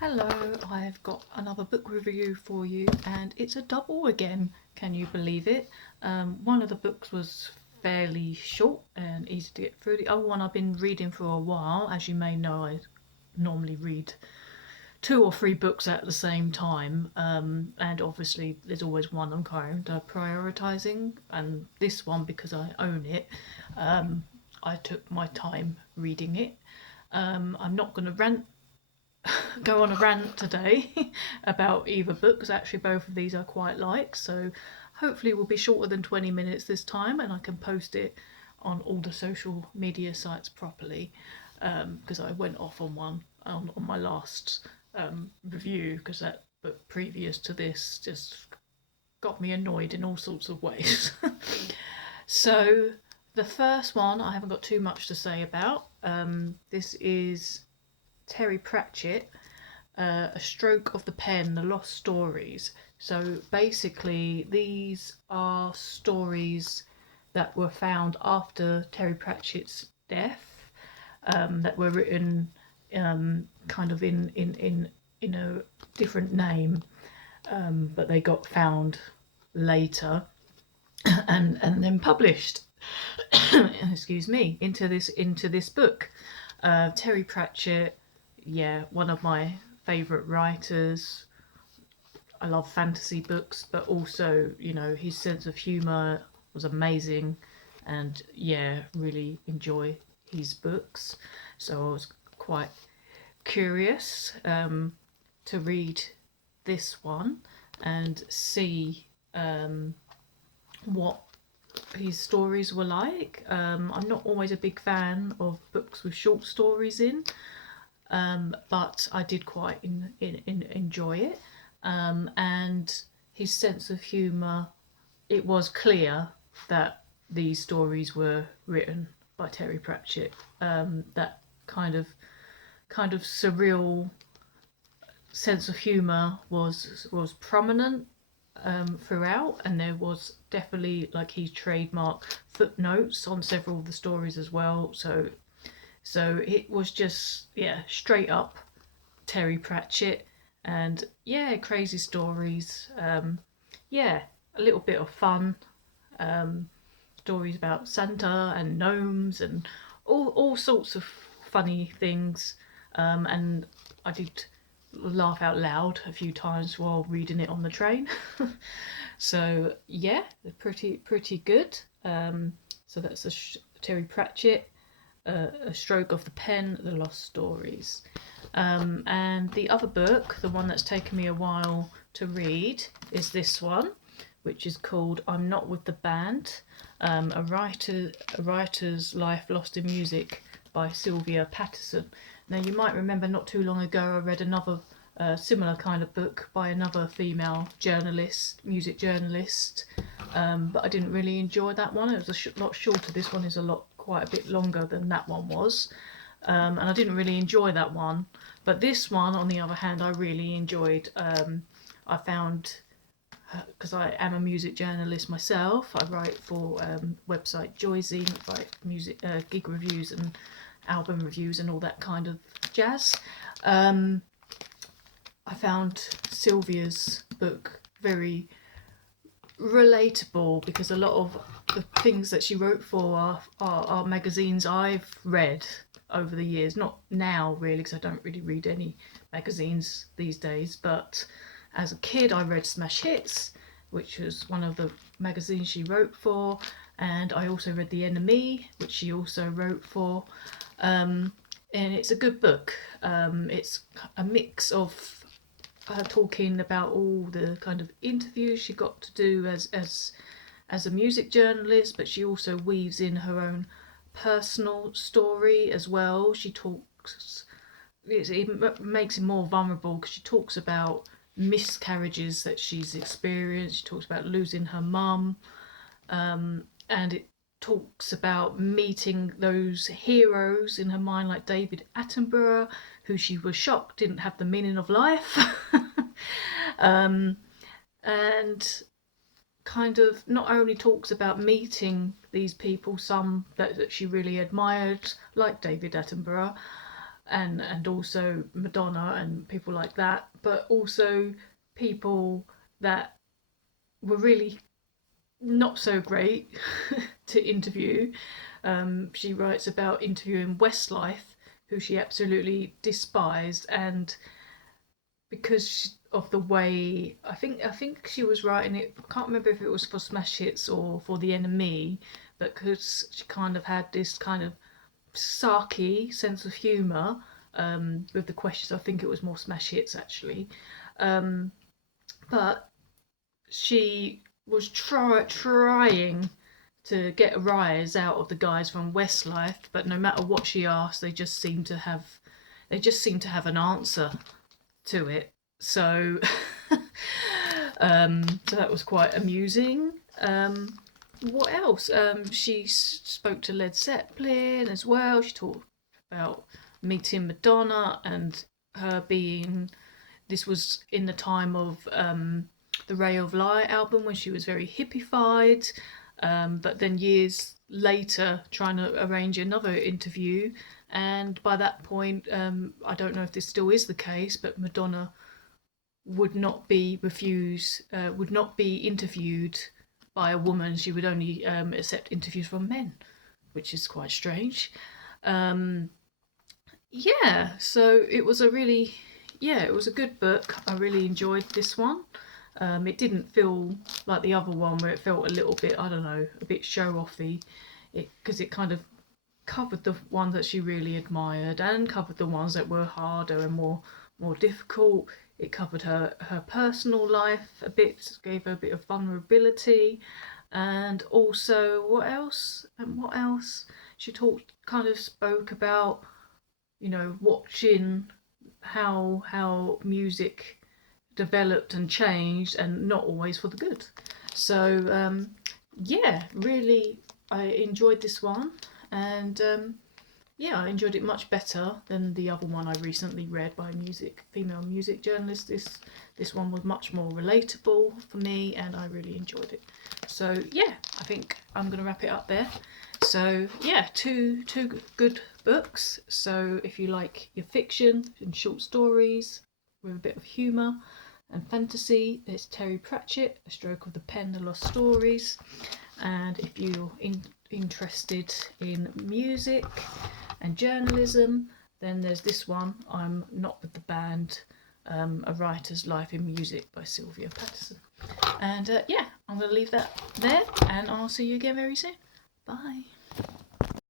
Hello, I've got another book review for you, and it's a double again. Can you believe it? One of the books was fairly short and easy to get through. The other one I've been reading for a while. As you may know, I normally read two or three books at the same time, and obviously there's always one I'm kind of prioritising. And this one, because I own it, I took my time reading it. I'm not going to go on a rant today about either book because actually both of these I quite like. So hopefully it will be shorter than 20 minutes this time and I can post it on all the social media sites properly because I went off on one on my last review because that book previous to this just got me annoyed in all sorts of ways. So the first one I haven't got too much to say about. This is Terry Pratchett, A Stroke of the Pen, The Lost Stories. So basically, these are stories that were found after Terry Pratchett's death, that were written kind of in a different name, but they got found later and then published. Excuse me, into this book. Terry Pratchett, yeah, one of my favourite writers. I love fantasy books, but also, his sense of humour was amazing, and yeah, really enjoy his books. So I was quite curious to read this one and see what his stories were like. I'm not always a big fan of books with short stories in, but I did quite enjoy it. And his sense of humour, it was clear that these stories were written by Terry Pratchett. That kind of surreal sense of humour was prominent throughout, and there was definitely like his trademark footnotes on several of the stories as well. So it was just, yeah, straight up Terry Pratchett, and yeah, crazy stories. Yeah, a little bit of fun. Stories about Santa and gnomes and all sorts of funny things. And I did laugh out loud a few times while reading it on the train. So yeah, they're pretty good. So that's Terry Pratchett, A Stroke of the Pen, The Lost Stories. And the other book, the one that's taken me a while to read, is this one, which is called I'm Not With the Band, a writer's life lost in music by Sylvia Patterson. Now you might remember not too long ago I read another similar kind of book by another female journalist, music journalist, but I didn't really enjoy that one. It was a lot shorter. This one is quite a bit longer than that one was, and I didn't really enjoy that one. But this one, on the other hand, I really enjoyed. I found, because I am a music journalist myself, I write for website Joyzine, write music gig reviews and album reviews and all that kind of jazz. I found Sylvia's book very relatable because a lot of the things that she wrote for are magazines I've read over the years. Not now, really, because I don't really read any magazines these days, but as a kid, I read Smash Hits, which was one of the magazines she wrote for, and I also read The NME, which she also wrote for. And it's a good book. It's a mix of talking about all the kind of interviews she got to do as a music journalist, but she also weaves in her own personal story as well. She talks, it makes it more vulnerable because she talks about miscarriages that she's experienced. She talks about losing her mum, and it talks about meeting those heroes in her mind, like David Attenborough, who she was shocked didn't have the meaning of life. And kind of not only talks about meeting these people, some that she really admired, like David Attenborough, and also Madonna and people like that, but also people that were really not so great to interview. She writes about interviewing Westlife, who she absolutely despised, and because of the way I think she was writing it. I can't remember if it was for Smash Hits or for the NME, but because she kind of had this kind of sarky sense of humour with the questions. I think it was more Smash Hits actually, um, but she was trying to get a rise out of the guys from Westlife, but no matter what she asked, they just seem to have an answer to it. So, so that was quite amusing. What else? She spoke to Led Zeppelin as well. She talked about meeting Madonna and her being. This was in the time of the Ray of Light album when she was very hippified. But then years later, trying to arrange another interview, and by that point, I don't know if this still is the case, but Madonna would not be would not be interviewed by a woman. She would only accept interviews from men, which is quite strange. Um, yeah, so it was a really, yeah, it was a good book. I really enjoyed this one. It didn't feel like the other one where it felt a little bit, I don't know, a bit show offy, because it kind of covered the ones that she really admired and covered the ones that were harder and more difficult. It covered her personal life a bit, gave her a bit of vulnerability, and also what else? And what else? She kind of spoke about, watching how music developed and changed, and not always for the good. So yeah, really, I enjoyed this one, and yeah, I enjoyed it much better than the other one I recently read by a female music journalist. This one was much more relatable for me, and I really enjoyed it. So yeah, I think I'm gonna wrap it up there. So yeah, two good books. So if you like your fiction and short stories with a bit of humour and fantasy, there's Terry Pratchett, A Stroke of the Pen, The Lost Stories. And if you're interested in music and journalism, then there's this one, I'm Not With the Band, A Writer's Life in Music by Sylvia Patterson. And yeah, I'm going to leave that there, and I'll see you again very soon. Bye.